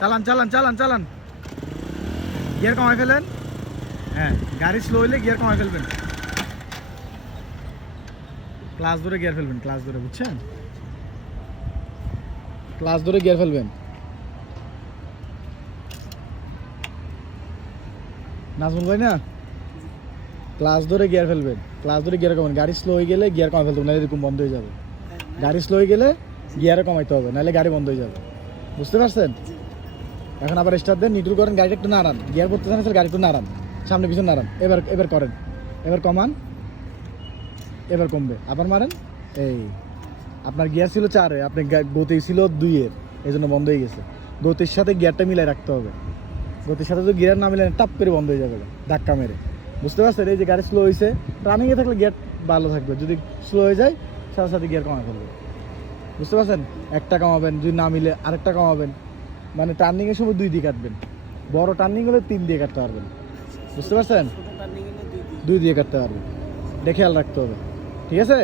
চালান চালান চালান চালান, গিয়ার কমাই ফেলেন। হ্যাঁ, গাড়ি স্লো হইলে গিয়ার কমাই ফেলবেন, ক্লাস ধরে গিয়ার ফেলবেন, ক্লাস ধরে, বুঝছেন? ক্লাস ধরে গিয়ার ফেলবেন। নাজমুল ভাই না, ক্লাস ধরে গিয়ার ফেলবেন, ক্লাস ধরে গিয়ার কমাবেন। গাড়ি স্লো হয়ে গেলে গিয়ার কমাই ফেলতে হবে, নাহলে এরকম বন্ধ হয়ে যাবে। গাড়ি স্লো হয়ে গেলে গিয়ারে কমাইতে হবে, নাহলে গাড়ি বন্ধ হয়ে যাবে। বুঝতে পারছেন? এখন আবার স্টার্ট দেন, নিটুল করেন, গাড়িটা একটু নাড়ান, গিয়ার করতে চান গাড়ি একটু নাড়ান, সামনে পিছনে নাড়ান। এবার এবার করেন, এবার কমান, এবার কমবে, আবার মারেন। এই আপনার গিয়ার ছিল 4-এ, আপনি গতি ছিল 2-এর, এই জন্য বন্ধ হয়ে গেছে। গতির সাথে গিয়ারটা মিলাই রাখতে হবে। গতির সাথে যদি গিয়ার না মিলে টাপ করে বন্ধ হয়ে যাবে ধাক্কা মেরে। বুঝতে পারছেন? এই যে গাড়ি স্লো হয়েছে, রানিংয়ে থাকলে গিয়ার ভালো থাকবে, যদি স্লো হয়ে যায় সাথে সাথে গিয়ার কমা ফেলবে। বুঝতে পারছেন? একটা কমাবেন, যদি না মিলে আরেকটা কমাবেন, মানে টার্নিংয়ের সময় 2 দিয়ে কাটবেন, বড় টার্নিং হলে 3 দিয়ে কাটতে পারবেন। বুঝতে পারছেন? 2 দিয়ে কাটতে পারবেন, এটা খেয়াল রাখতে হবে। ঠিক আছে?